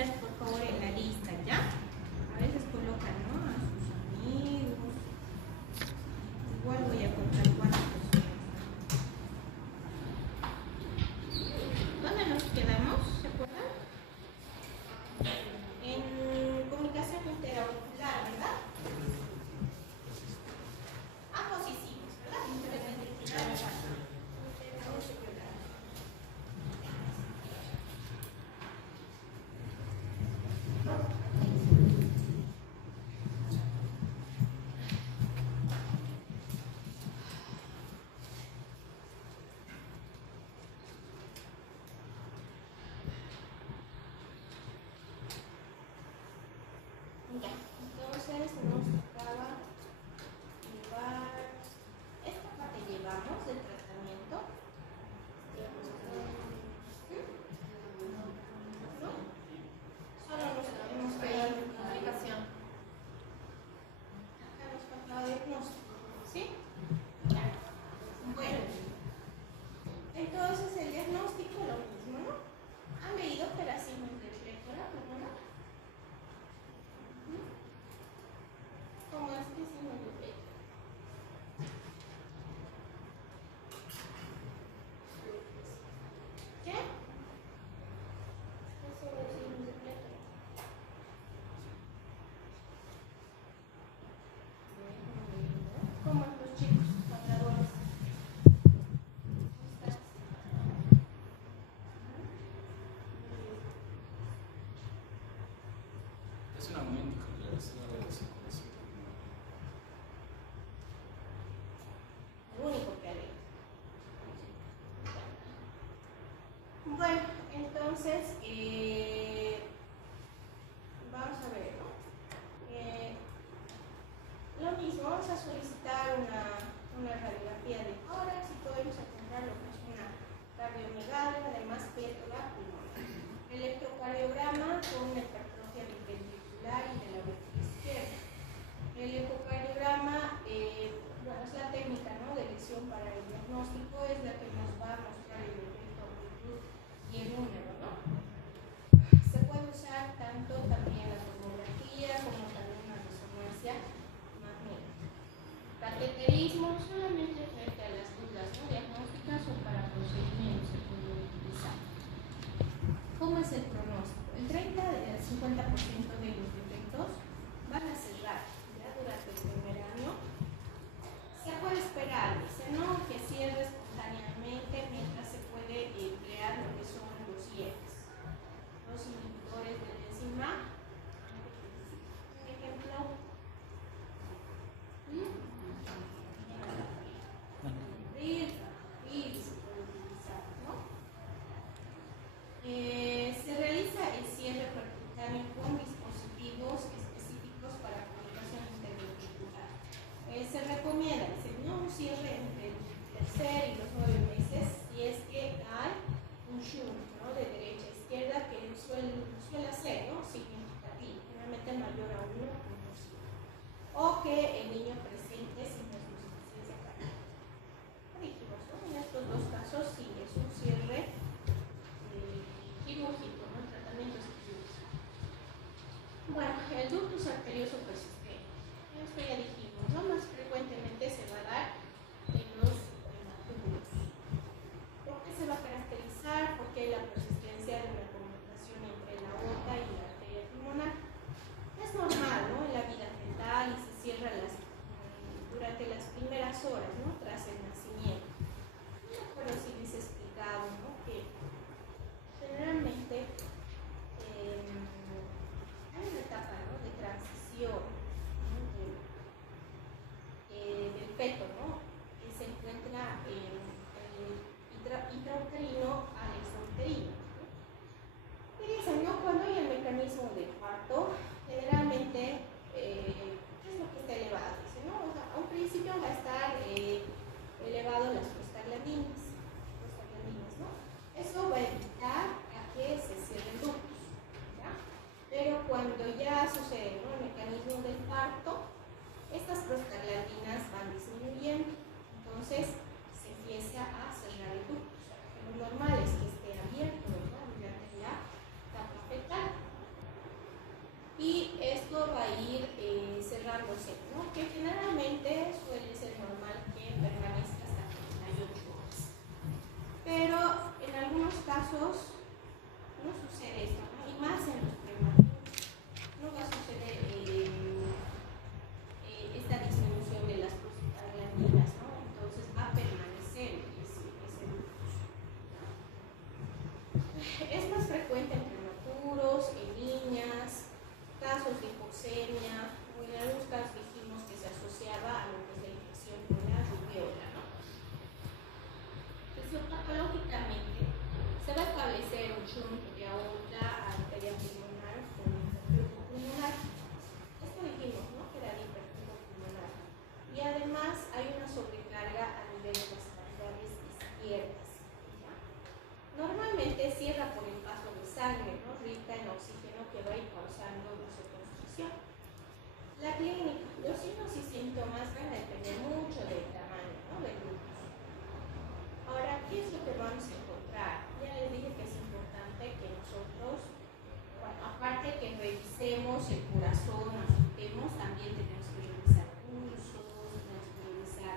poner por favor en la lista, ¿ya? A veces colocan, ¿no?, a sus amigos. Igual voy a contar cuántas personas. ¿Dónde nos quedamos? ¿Se acuerdan? En comunicación interauricular, ¿verdad? Ambos hicimos, ¿verdad? Interauricular. Ya, entonces nos tocaba llevar esta parte, llevamos del tratamiento. ¿No? Solo nos tenemos que dar comunicación. Acá nos faltaba diagnóstico, ¿sí? Ya. Bueno, entonces el diagnóstico lo mismo, ¿no? ¿Han leído Operación de Plétora, ¿no? ¿Cómo es que se me olvidó? ¿Qué? ¿Qué es sobre signos de Plétora? ¿Cómo es los chicos habladores? Es un aumento, claro, es una relación con eso. El único que haré. Bueno, entonces, vamos a ver, ¿no? Lo mismo, vamos a solicitar una radiografía de tórax y podemos encontrar lo que es una cardiomegalia, además plétora pulmonar. Electrocardiograma con hipertrofia ventricular y de la vértebra izquierda. El ecocardiograma, bueno, es la técnica, ¿no?, de elección para el diagnóstico, es la que nos va a mostrar el efecto, amplitud y el número, ¿no? Se puede usar tanto también la tomografía como también la resonancia magnética. Cateterismo solamente frente a las dudas, ¿no?, diagnósticas o para procedimientos se puede utilizar. ¿Cómo es el pronóstico? El 30 al 50% de los defectos van a cerrar ya durante el primer año. Se puede esperar, dice, ¿no?, que cierre espontáneamente mientras se puede emplear lo que son los IEPs, los inhibidores de la enzima. Un ejemplo. Se puede utilizar, ¿no? Se realiza el cierre percutáneo con dispositivos específicos para comunicación interventricular. Se recomienda, dice, no un cierre entre el tercer y los 9 meses si es que hay un shunt, ¿no?, de derecha a izquierda que suele ser, ¿no?, significativo, generalmente mayor a 1.5, o que el niño presente insuficiencia cardíaca. Dijimos, ¿no?, en estos dos casos sí es un cierre quirúrgico, ¿no?, el tratamiento es quirúrgico. Bueno, el ductus arterioso persistente, esto ya dijimos, ¿no?, más frecuentemente se va a dar en los hematomas. ¿Por qué se va a caracterizar? Porque hay la persistencia de una comunicación entre la aorta y la arteria pulmonar. Es normal, ¿no?, en la vida fetal y se cierra durante las primeras horas, ¿no?, tras el nacimiento. Pero sí les he explicado, ¿no?, que generalmente hay una etapa, ¿no?, de transición, ¿no?, del feto, ¿no?, que se encuentra intrauterino al extrauterino, ¿no? Y dicen, ¿no?, cuando hay el mecanismo de parto, generalmente es lo que está elevado, dice, ¿no? O sea, a un principio va a estar elevado las prostaglandinas, ¿no? Eso va a evitar a que se cierre el ductus, ¿ya? Pero cuando ya sucede, ¿no?, el mecanismo del parto, estas prostaglandinas van disminuyendo, entonces se empieza a cerrar el ductus. Lo normal es que esté abierto, ¿no?, durante la etapa fetal. esto va a ir cerrándose, ¿no? Que generalmente suele ser normal que permanezca hasta 48 horas. Pero en algunos casos no sucede esto, ¿no? Y más en los prematuros. No va a suceder esta disminución de las prostaglandinas, ¿no? Entonces va a permanecer ese lupus. Es más frecuente en prematuros, en niñas, casos de hipoxemia, o en algunos casos dijimos que se asociaba a lo que es la infección con la rubéola, ¿no? Entonces, patológicamente se va a establecer un shunt de aorta, arteria pulmonar con hiperflujo pulmonar. Esto dijimos, ¿no? Que era de hiperflujo pulmonar. Y además hay una sobrecarga a nivel de las cavidades izquierdas. ¿Ya? Normalmente cierra por el paso de sangre, ¿no? Rica en oxígeno que va a ir causando vasoconstricción. La clínica, los signos y síntomas van a depender mucho del tamaño, ¿no? Del lupus. Ahora, ¿qué es lo que vamos a encontrar? Ya les dije que es importante que nosotros, bueno, aparte que revisemos el corazón, asustemos, también tenemos que revisar pulsos, tenemos que revisar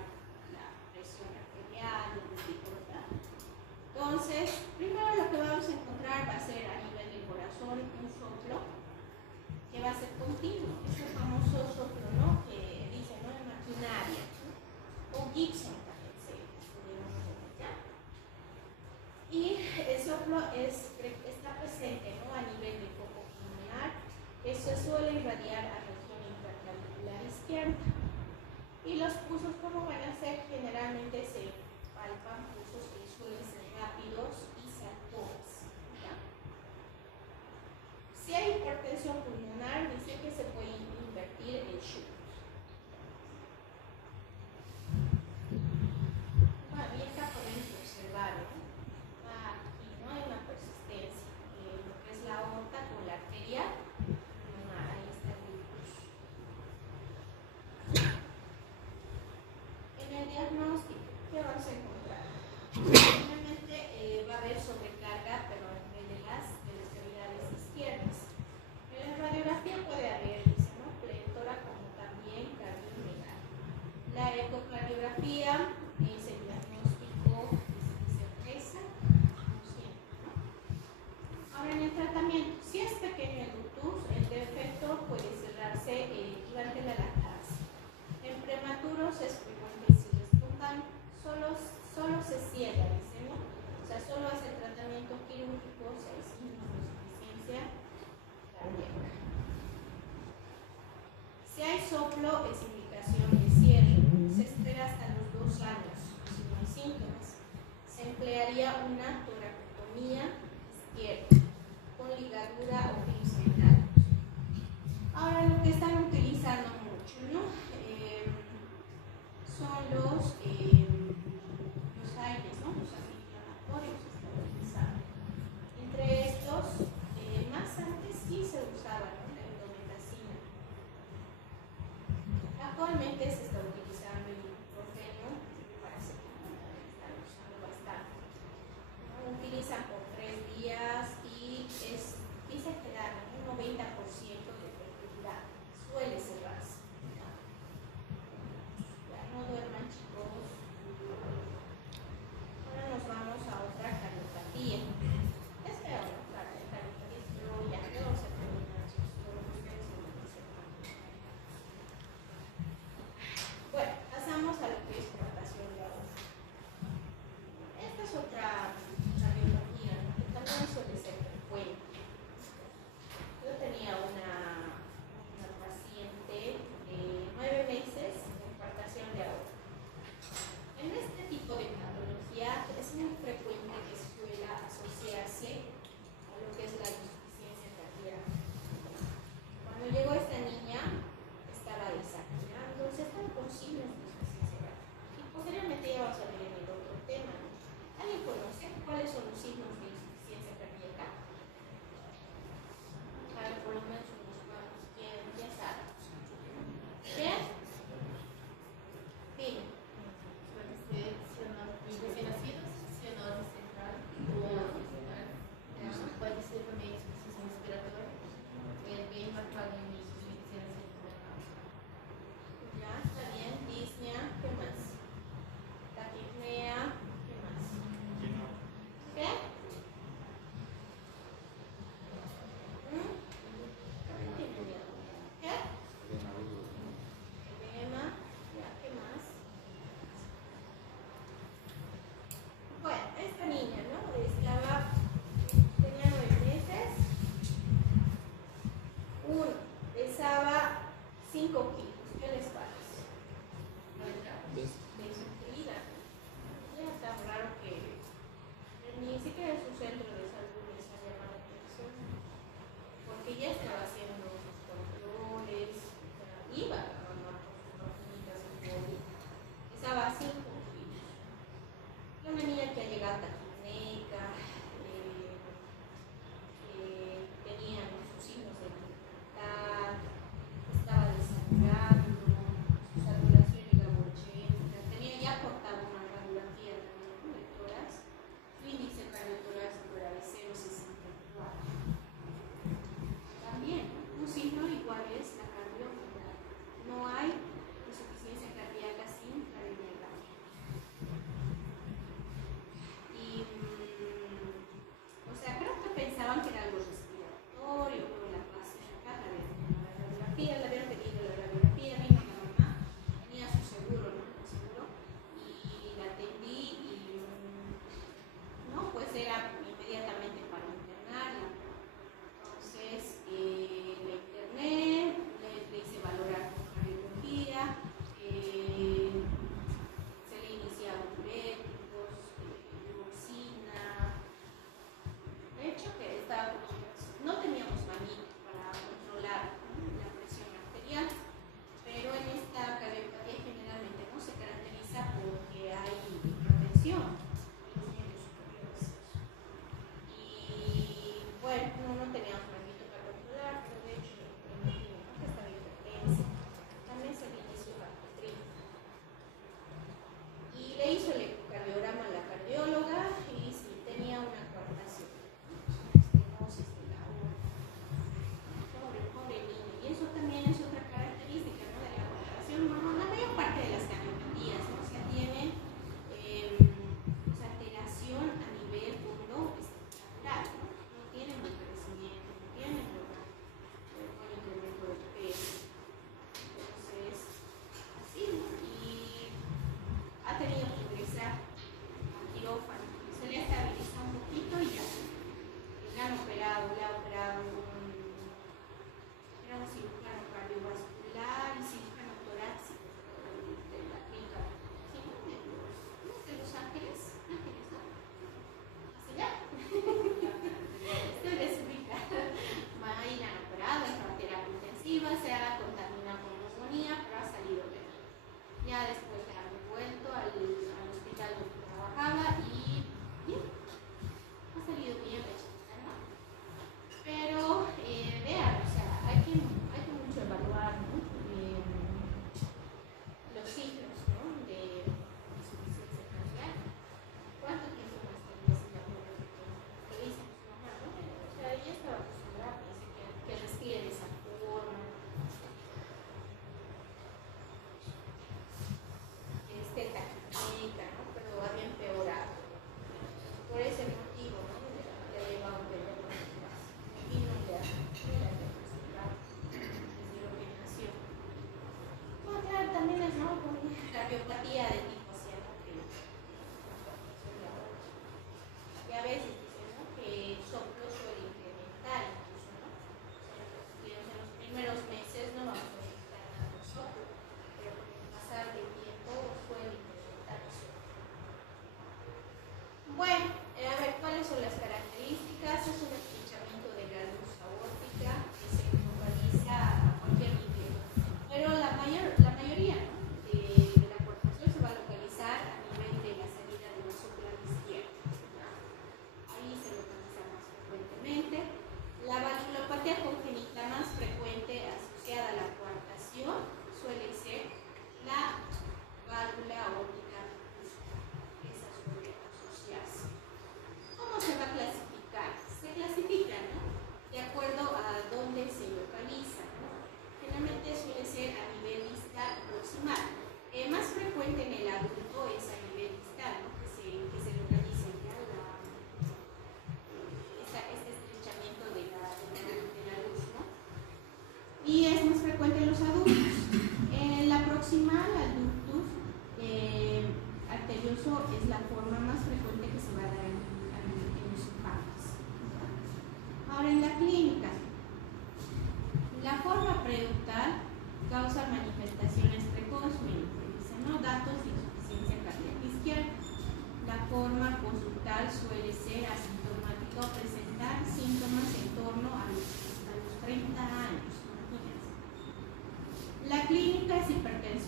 la presión arterial, ¿verdad? Entonces, primero lo que vamos a encontrar va a ser a nivel del corazón un soplo que va a ser continuo, ese famoso soplo, ¿no? Que dice, ¿no? En maquinaria, ¿no? O Gibson también se denomina, ¿ya? Y el soplo está presente, ¿no? A nivel de foco pulmonar, que se suele irradiar a la región intraclavicular izquierda. Y los pulsos, ¿cómo van a ser? Generalmente se palpan pulsos que suelen ser rápidos y saltones, ¿ya? Si hay hipertensión pulmonar, dice que se puede invertir el shunt. Bueno, y acá podemos observar, ¿no? Aquí no hay una persistencia en lo que es la aorta con la arteria pulmonar. Ahí está el lupus. En el diagnóstico, ¿qué vamos a encontrar? Normalmente va a haber sobrecarga, pero a nivel de las cavidades izquierdas. En la radiografía puede haber, dice, ¿no? Plectora como también cardiomegalia. La ecocardiografía es el diagnóstico de certeza, como siempre, ¿no? Ahora, en el tratamiento, si es pequeño el ductus, el defecto puede cerrarse durante la lactancia. En prematuros es frecuente si respondan, solo se cierra, dice, ¿no? O sea, solo hace el tratamiento quirúrgico si hay signos de insuficiencia cardíaca. Si hay soplo, es indicación de cierre. Se espera hasta los 2 años, si no hay síntomas. Se emplearía una toracotomía izquierda con ligadura o pins metálicos. Ahora, lo que están utilizando mucho, ¿no? Son los aires, ¿no? Los antiinflamatorios se están utilizando. Entre estos, más antes sí se usaba, ¿no? La indometacina. Actualmente se está utilizando el ibuprofeno, parece que están usando bastante. ¿No? Utilizan por 3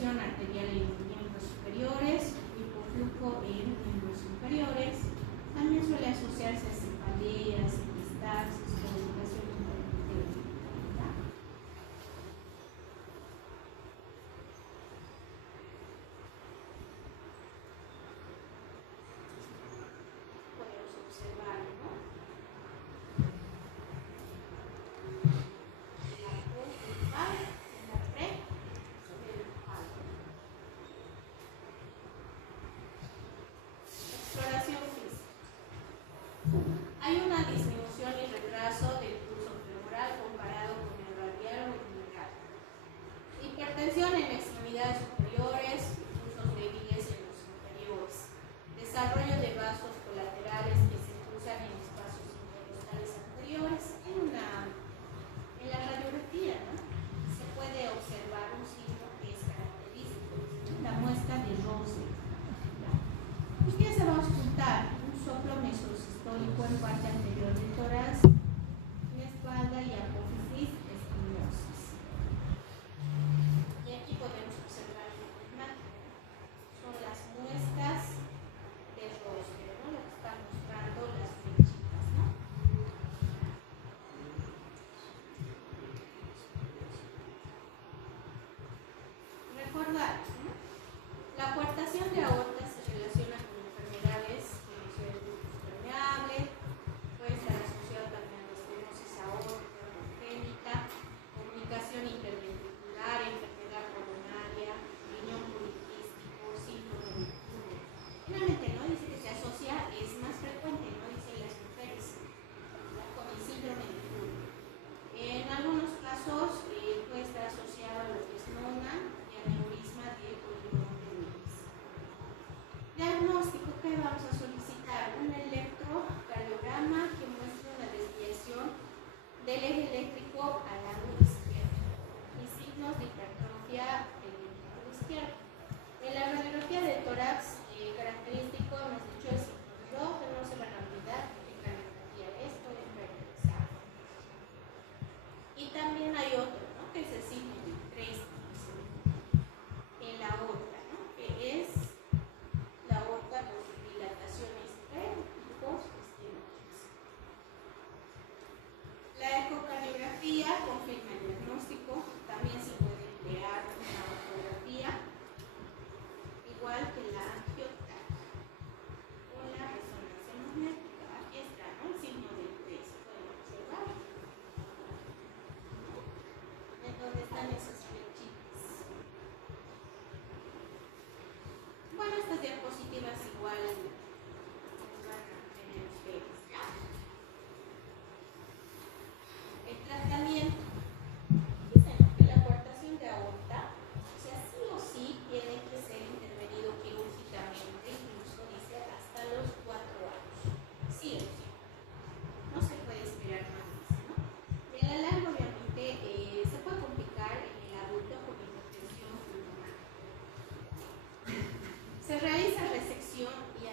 presión arterial en miembros superiores, hipoflujo en miembros inferiores. También suele asociarse a cefaleas, epistaxis, comunicación intermitente. Podemos observar, ¿no? La principal, la pre, el palo. Exploración física. Hay una disminución y retraso del pulso femoral comparado con el radial o el lumbar. Hipertensión en extremidades superiores, pulsos débiles en los inferiores. Desarrollo de vasos colaterales que se cruzan en espacios intercostales anteriores. En la radiografía, ¿no? Se puede observar un signo que es característico, la muesca de Rose. Usted se va a ocultar un soplo mesosistólico en parte anterior del tórax, en la espalda y apófisis espinosis. Y aquí podemos observar la imagen. Son las muescas de rostro, ¿no? Lo que están mostrando las flechitas, ¿no? Recordar, ¿no? La coartación de aorta se relaciona con enfermedades de ductus permeable, puede estar asociado también a la estenosis aórtica congénita, comunicación interventricular, enfermedad coronaria, riñón poliquístico, síndrome de Turner. Finalmente, ¿no? Dice que se asocia, es más frecuente, ¿no? Dicen las mujeres, ¿no? Con el síndrome de Turner. En algunos casos puede estar asociado a lo que es nona y aneurisma de polígono de Willis. Diagnóstico que vamos a solicitar un electrocardiograma que muestre una desviación del eje eléctrico al lado izquierdo y signos de hipertrofia del lado izquierdo. En la radiografía de tórax característico hemos dicho el signo rojo, que no se van a olvidar en radiografía esto es regresar. Y también hay otro, ¿no? Que es el signo de Crespi en la aorta, ¿no? Que es la aorta con sus dilataciones post-estenosis. La ecocardiografía confirma el diagnóstico, también se puede emplear una ecografía, igual que la angioterapia o la resonancia magnética. Aquí está, ¿no? El signo del 3, pueden observar. En donde están esas flechitas. Bueno, estas diapositivas igual van a tener ustedes, ¿ya? El tratamiento. Dicen que la coartación de aorta, o sea, sí o sí tiene que ser intervenido quirúrgicamente, incluso dice hasta los 4 años. Sí o sí. No se puede esperar más, ¿no? En la larga, obviamente, se puede complicar en el adulto con hipertensión pulmonar. Se realiza resección y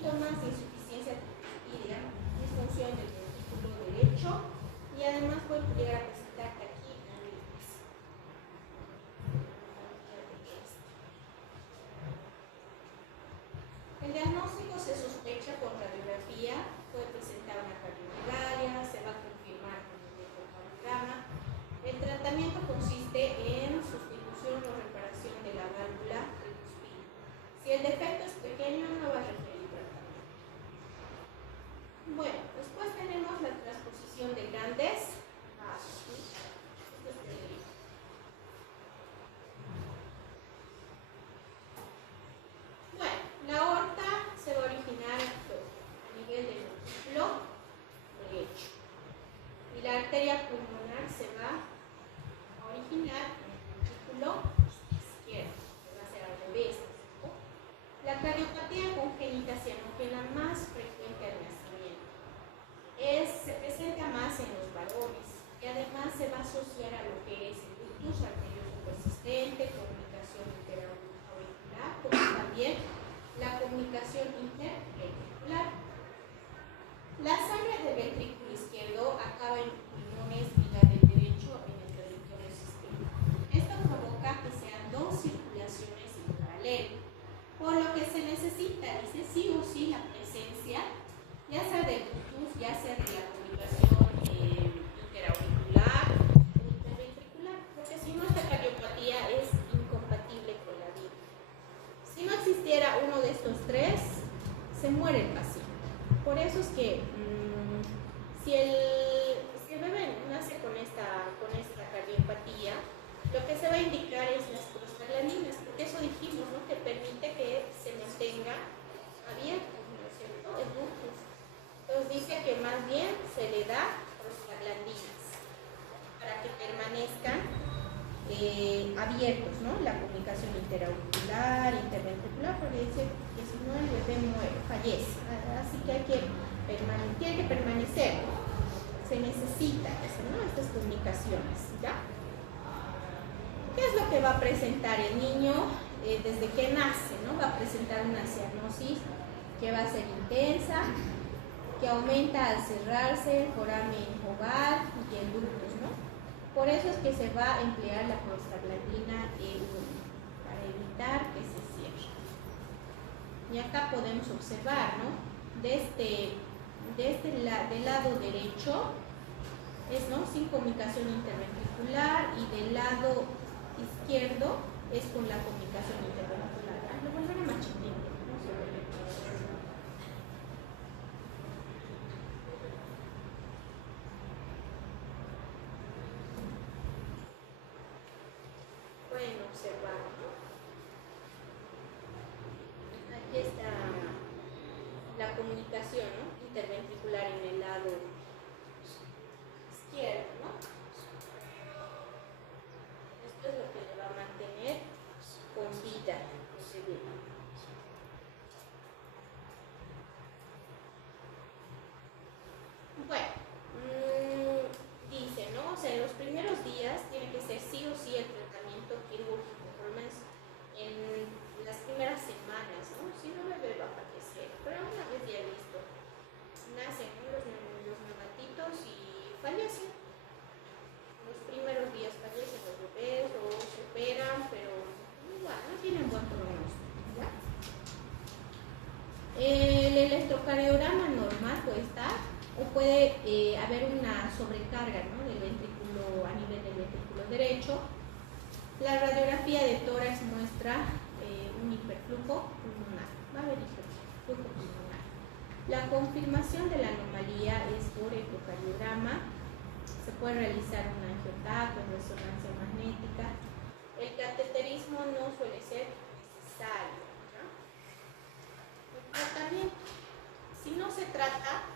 síntomas de insuficiencia tiroidea, disfunción del ventrículo derecho y además puede llegar a presentar taquiarritmias. El diagnóstico se sospecha con radiografía, puede presentar una cardiomegalia, se va a confirmar con el electrocardiograma. El tratamiento consiste en sustitución o reparación de la válvula tricuspide. Si el defecto es pequeño, no va a requerir tratamiento. Bueno, después tenemos la transposición de grandes vasos. Bueno, la aorta se va a originar a nivel del ventrículo derecho y la arteria pulmonar se va a originar en el ventrículo izquierdo, que va a ser al revés. La cardiopatía congénita cianógena más frecuente al nacimiento se presenta más en los varones y además se va a asociar a lo que es el ductus arterioso persistente, comunicación interauricular, como también la comunicación interventricular. La sangre del ventrículo izquierdo acaba en pulmones y la del derecho en el territorio sistémico. Esto provoca que sean dos circulaciones en paralelo, por lo que se necesita, dice, sí o sí la presencia, ya sea del ductus, ya sea de la comunicación interauricular o interventricular, porque si no esta cardiopatía es incompatible con la vida. Si no existiera uno de estos tres, se muere el paciente. Por eso es que si el bebé nace con esta cardiopatía, lo que se va a indicar es las prostaglandinas, porque eso dijimos, ¿no? Que permite que se mantenga abierto, ¿no es cierto? El ductus. Entonces dice que más bien se le da prostaglandinas para que permanezcan abiertos, ¿no? La comunicación interauricular, interventricular, porque dice que si no el bebé muere, fallece. Así que tiene que permanecer. Se necesita eso, ¿no? Estas comunicaciones, ¿ya? ¿Qué es lo que va a presentar el niño desde que nace, ¿no? Va a presentar una cianosis que va a ser intensa, que aumenta al cerrarse el foramen oval y el ductus, ¿no? Por eso es que se va a emplear la prostaglandina E1 para evitar que se cierre. Y acá podemos observar, ¿no? Del lado derecho es, ¿no? Sin comunicación interventricular y del lado izquierdo es con la comunicación interventricular. Lo volveré más chiquito, ¿no? Pueden observar, ¿no? Aquí está la comunicación, ¿no? Interventricular en el lado izquierdo, ¿no? Esto es lo que le va a mantener con vida ese bebé. Bueno, dice, ¿no? O sea, en los primeros días tiene que ser sí o sí el tratamiento quirúrgico, por lo menos en las primeras semanas, ¿no? Si no, el bebé va a fallecer. Pero una vez ya listo, nacen, ¿no? los neonatitos y fallecen. Los primeros días fallecen los bebés o se operan, pero igual no tienen buen pronóstico, ¿ya? El electrocardiograma normal puede estar o puede haber una sobrecarga, ¿no? Del ventrículo a nivel del ventrículo derecho. La radiografía de tórax muestra un hiperflujo pulmonar. Va a haber hiperflujo pulmonar. La confirmación de la anomalía es por ecocardiograma. Se puede realizar un angiotaco, resonancia magnética. El cateterismo no suele ser necesario, ¿no? El tratamiento, si no se trata,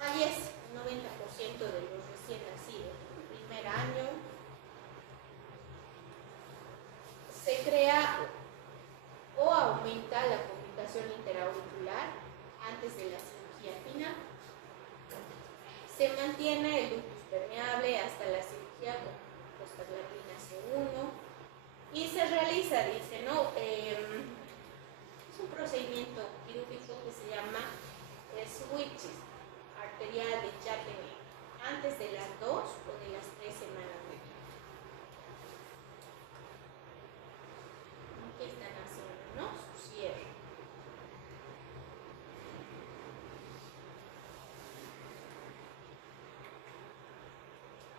fallece el 90% de los recién nacidos. El primer año se crea o aumenta la comunicación interauricular antes de la cirugía final. Se mantiene el ductus permeable hasta la cirugía con prostaglandina C1 y se realiza, dice, ¿no? Es un procedimiento quirúrgico que se llama llama switches arterial de Jacqueline antes de las 2 o de las 3 semanas de vida. ¿Qué están haciendo? ¿No? Su cierre.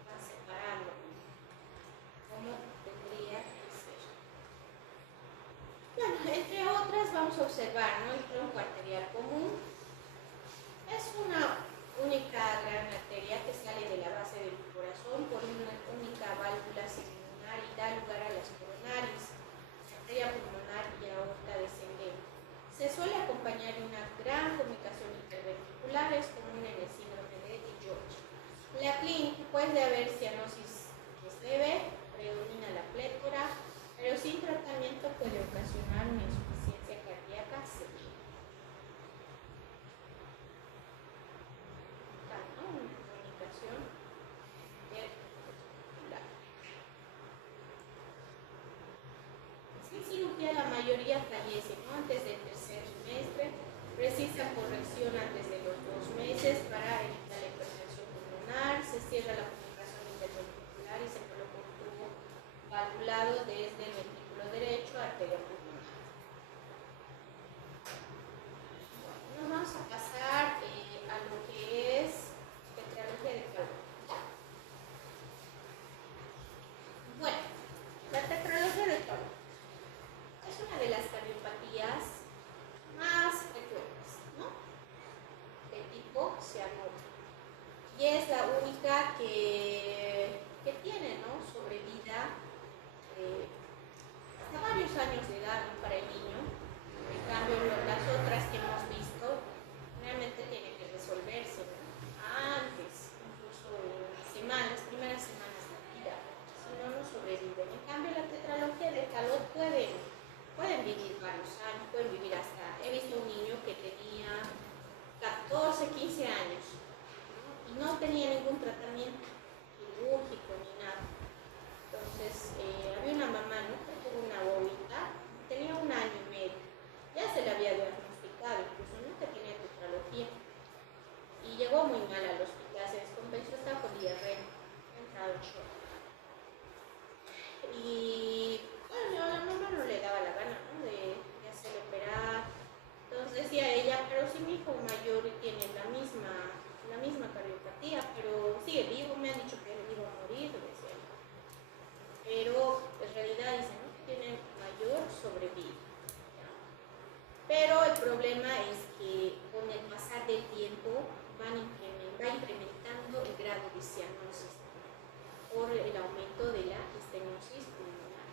Van separando como tendría que ser. Bueno, entre otras vamos a observar, ¿no? El tronco arterial común. Es una única gran arteria que sale de la base del corazón por una única válvula segmental y da lugar a las coronarias, arteria pulmonar y aorta descendente. Se suele acompañar de una gran comunicación interventricular, es común en el síndrome de George. La clínica puede haber cianosis leve, predomina la plétora, pero sin tratamiento puede ocasionar una insuficiencia cardíaca severa. Sin cirugía la mayoría fallece, ¿no? Antes del tercer trimestre, precisa corrección antes de los 2 meses para evitar la hipertensión pulmonar, se cierra la comunicación interventricular y se coloca un tubo valvulado desde el ventrículo derecho a arteria pulmonar. Bueno, nos vamos a pasar a lo que es tetralogía de Fallot. Bueno, la tetralogía de Fallot es una de las cardiopatías más frecuentes, ¿no? De tipo cianótico. Y es la única que tiene, ¿no? Sobrevida hasta varios años de edad, ¿no? Para el niño. En cambio, las otras que hemos visto realmente tienen que resolverse, ¿no? Antes, incluso en las primeras semanas de vida. Si no, no sobreviven. En cambio, la tetralogía de Fallot pueden vivir varios años, pueden vivir hasta, he visto un niño que tenía 14, 15 años, ¿no? Y no tenía ningún tratamiento quirúrgico ni nada. Entonces, había una mamá, ¿no? Que tuvo una bobita, tenía 1 año y medio, ya se le había diagnosticado, incluso nunca tenía tetralogía. Y llegó muy mal al hospital, se descompensó, estaba con diarrea, entrado en shock. Y bueno, a la mamá no le daba la gana, ¿no? de hacerle operar. Entonces decía ella, pero si mi hijo mayor tiene la misma cardiopatía, pero sigue vivo, me han dicho que él iba a morir, decía. Pero en realidad dicen, ¿no? Que tiene mayor sobrevive. Pero el problema es que con el pasar del tiempo va incrementando el grado de cianosis por el aumento de la estenosis pulmonar.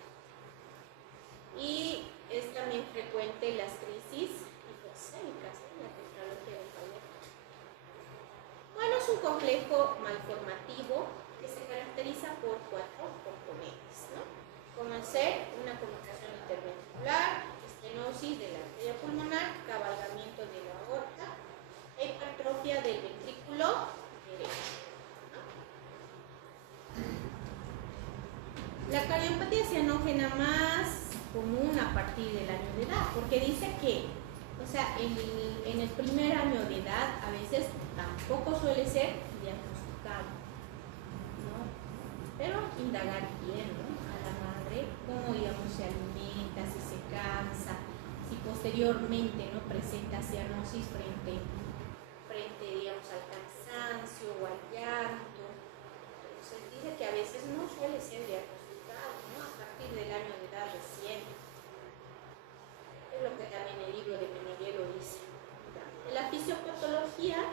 Y es también frecuente las crisis hipoxémicas en la tetralogía de Fallot. Bueno, es un complejo malformativo que se caracteriza por 4 componentes, ¿no? Como ser una comunicación interventricular, estenosis de la arteria pulmonar, cabalgamiento de la aorta, hipertrofia del ventrículo derecho. La cardiopatía cianógena más común a partir del año de edad, porque dice que, o sea, en el primer año de edad a veces tampoco suele ser diagnosticado, ¿no? Pero indagar bien, ¿no? A la madre, cómo, digamos, se alimenta, si se cansa, si posteriormente, ¿no? Presenta cianosis frente, digamos, al cansancio o al llanto. Entonces dice que a veces no suele ser diagnosticado, ¿no? A partir del año de edad recién. Es lo que también el libro de Meneghe lo dice. En la fisiopatología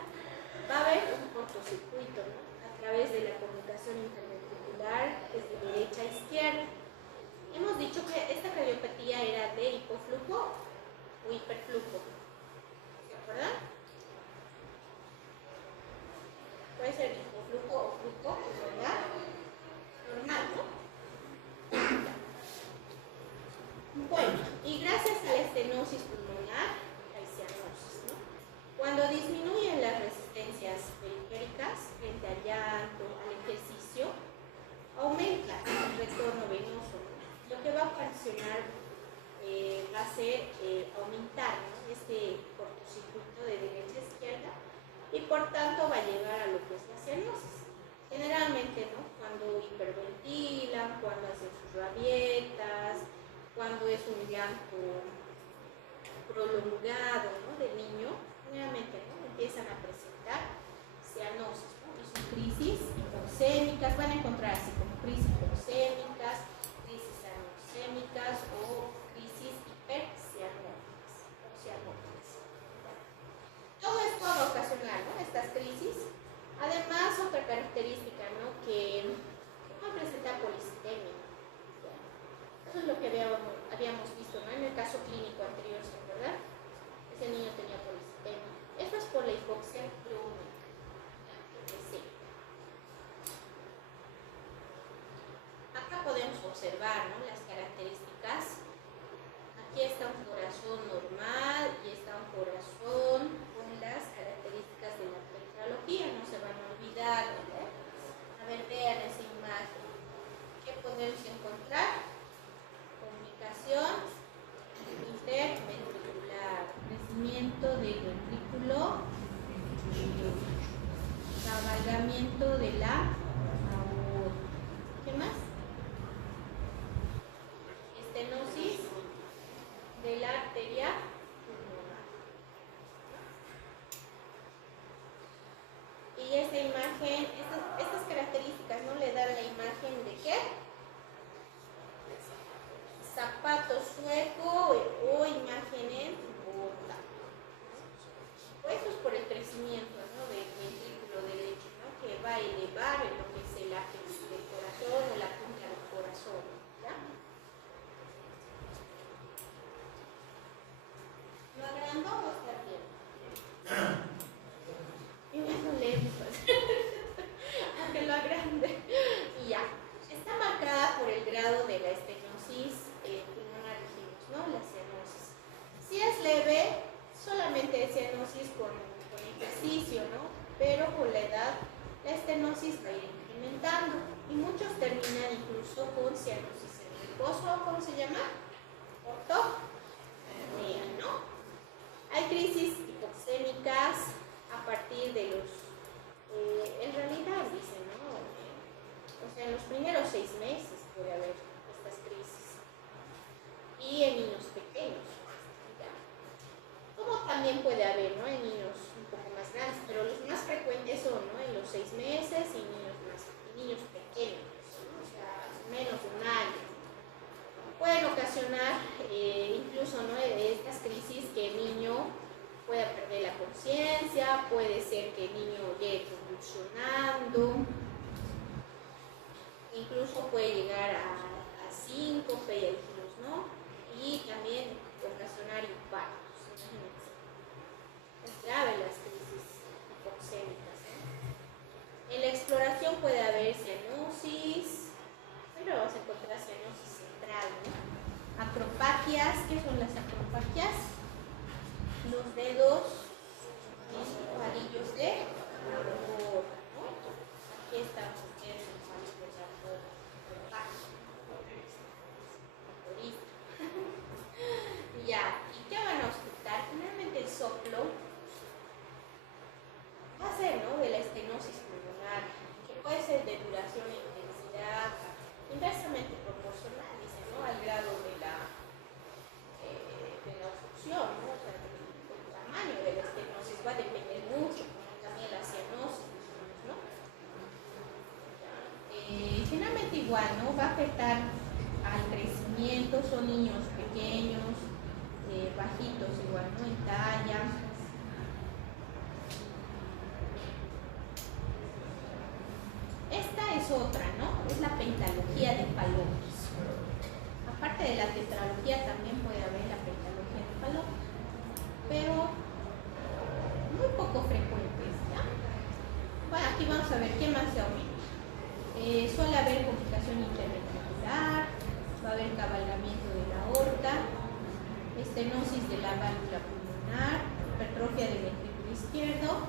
va a haber un cortocircuito, ¿no? A través de la comunicación interventricular desde derecha a izquierda. Hemos dicho que esta cardiopatía era de hipoflujo o hiperflujo. ¿Se acuerdan? Puede ser hipoflujo o flujo, ¿verdad? Normal, ¿no? Bueno, y gracias a la estenosis pulmonar un llanto prolongado, ¿no?, del niño, nuevamente, ¿no?, empiezan a presentar cianosis, ¿no?, y sus crisis hipoxémicas, van a encontrar así como crisis hipoxémicas, crisis anoxémicas o crisis hipercianóticas o cianóticas. Todo esto va a ocasionar, ¿no?, estas crisis. Además, otra característica, ¿no?, que va a presentar policitemia. Eso es lo que habíamos visto, ¿no?, en el caso clínico anterior, ¿se acuerdan? Ese niño tenía policitemia. Esto es por la hipoxia crónica. Sí. Acá podemos observar, ¿no?, las características. Aquí está un corazón normal y está un corazón con las características de la petrología, no se van a olvidar, ¿no? A ver, vean esa imagen. ¿Qué podemos encontrar? Comunicación interventricular, crecimiento del ventrículo, cabalgamiento de la aorta. ¿Qué más? Estenosis de la arteria pulmonar. Y esta imagen, estas características, ¿no?, le dan la imagen de ¿qué? Zapato sueco o imagen en bota. Esto es por el crecimiento, ¿no?, del ventrículo derecho, ¿no?, que va a elevar en lo que es el ápice del corazón o la punta del corazón, ¿ya? ¿Lo agrandó o está bien? Y no leemos, aunque lo agrande. Y ya. Está marcada por el grado de la estenosis pulmonar, dijimos, ¿no?, la cianosis. Si es leve, solamente es cianosis con ejercicio, ¿no?, pero con la edad la estenosis va a ir incrementando y muchos terminan incluso con cianosis en reposo. ¿Cómo se llama? Ortopnea, ¿no? Hay crisis hipoxémicas a partir de los, en realidad dicen, ¿no?, o sea, en los primeros 6 meses puede haber estas crisis y en niños pequeños, ¿ya? Como también puede haber, ¿no?, en niños un poco más grandes, pero los más frecuentes son, ¿no?, en los 6 meses y niños pequeños, ¿no?, o sea, menos de un año. Pueden ocasionar incluso, ¿no?, estas crisis que el niño pueda perder la conciencia, puede ser que el niño llegue convulsionando, incluso puede llegar a síncope, ya dijimos, ¿no?, y también ocasionar infartos. Es grave las crisis hipoxémicas, ¿eh? En la exploración puede haber cianosis, siempre vamos a encontrar cianosis central, ¿no? Acropaquias. ¿Qué son las acropaquias? Los dedos en palillos de tambor, ¿no? Aquí están los dedos en palillos de tambor. Ya, ¿y qué van a auscultar? Generalmente el soplo va a ser, ¿no?, de la estenosis pulmonar, que puede ser de duración e intensidad inversamente proporcional, dice, ¿no?, al grado de la obstrucción, ¿no?, o sea, el tamaño de la estenosis va a depender mucho, como también la cianosis, ¿no? Generalmente igual, ¿no?, va a afectar al crecimiento, son niños pequeños, bajitos igual, ¿no?, en talla. Esta es otra, ¿no?, es la pentalogía de Fallopi. Aparte de la tetralogía también puede haber la pentalogía de Fallopi, pero muy poco frecuentes, ¿ya? Bueno, aquí vamos a ver qué más se aumenta. Suele haber complicación interventricular, va a haber cabalgamiento de la aorta, estenosis de la válvula pulmonar, hipertrofia del ventrículo izquierdo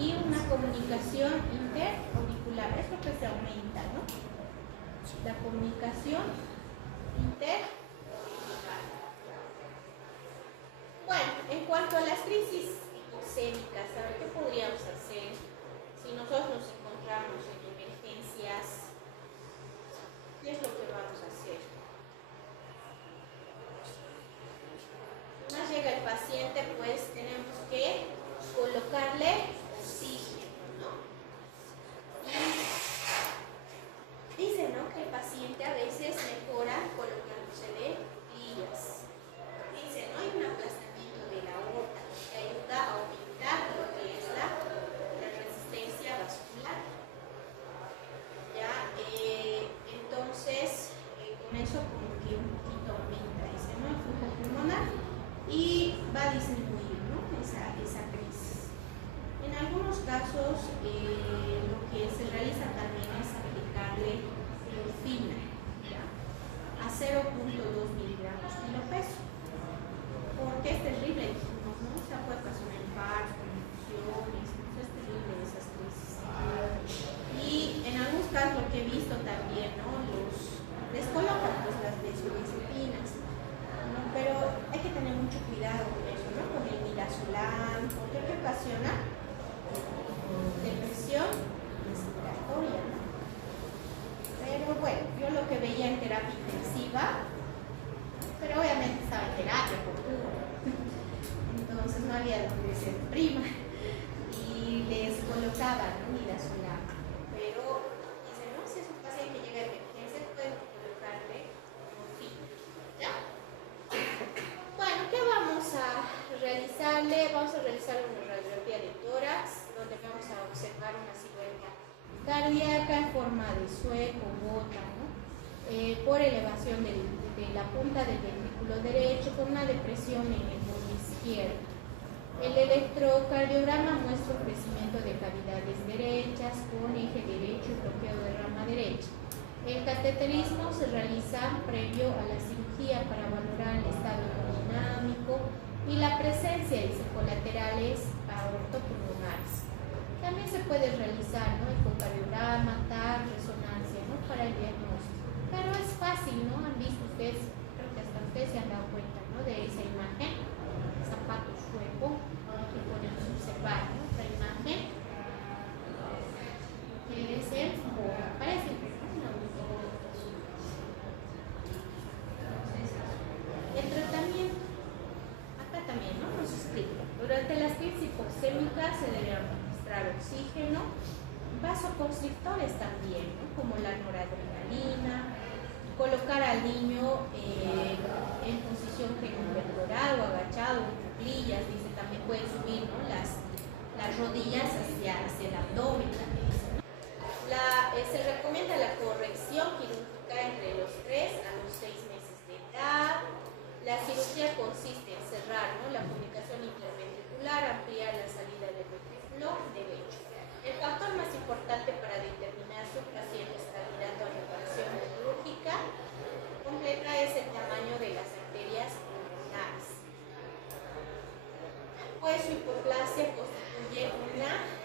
y una comunicación interauricular. Es lo que se aumenta, ¿no? La comunicación interauricular. Bueno, en cuanto a las crisis hipoxémicas, a ver qué podríamos hacer si nosotros nos encontramos en emergencias. ¿Qué es lo que vamos a hacer? casos lo que se realiza también es aplicarle morfina, ¿ya? A 0,2 miligramos kilo peso, porque es terrible, dijimos, ¿no? O sea, puede ocasionar infarto, convulsiones, ¿no? Es terrible esas crisis. Y en algunos casos lo que he visto también, ¿no? Les colocan pues las benzodiazepinas, ¿no? Pero hay que tener mucho cuidado con eso, ¿no? Con el midazolam, porque ¿qué ocasiona? Depresión respiratoria, ¿no? Pero bueno, yo lo que veía en terapia intensiva, pero obviamente estaba en terapia por turno, entonces no había donde se prima y les colocaban, ¿no? Midazolam, pero dicen, no, si es un paciente que llega de emergencia, pueden colocarle morfina, ¿ya? Bueno, ¿qué vamos a realizarle? Vamos a realizar una radiografía de tórax, donde vamos a observar una silueta cardíaca en forma de sueco, gota, ¿no? Por elevación de la punta del ventrículo derecho, con una depresión en el muslo izquierdo. El electrocardiograma muestra un crecimiento de cavidades derechas con eje derecho y bloqueo de rama derecha. El cateterismo se realiza previo a la cirugía para valorar el estado hemodinámico y la presencia de colaterales aortopulmonares. También se puede realizar, ¿no? Ecocardiograma, TAC, resonancia, ¿no? Para el diagnóstico. Pero es fácil, ¿no? Han visto ustedes, creo que hasta ustedes se han dado cuenta, ¿no? De esa imagen, zapato sueco, que podemos observar, ¿no? Otra imagen, que es el parece que el tratamiento, acá también, ¿no? Nos explica. Durante las crisis hipoxémicas se debe administrar oxígeno, vasoconstrictores también, ¿no? Como la noradrenalina, colocar al niño en posición genuflectoral o agachado, en cuclillas, dice, también pueden subir, ¿no? las rodillas hacia el abdomen también, ¿no? Se recomienda la corrección quirúrgica entre los 3 a los 6 meses de edad. La cirugía consiste en cerrar, ¿no? La comunicación interventricular, ampliar la salida del ventrículo derecho. El factor más importante para determinar si un paciente está candidato a reparación quirúrgica completa es el tamaño de las arterias pulmonares, pues su hipoplasia constituye una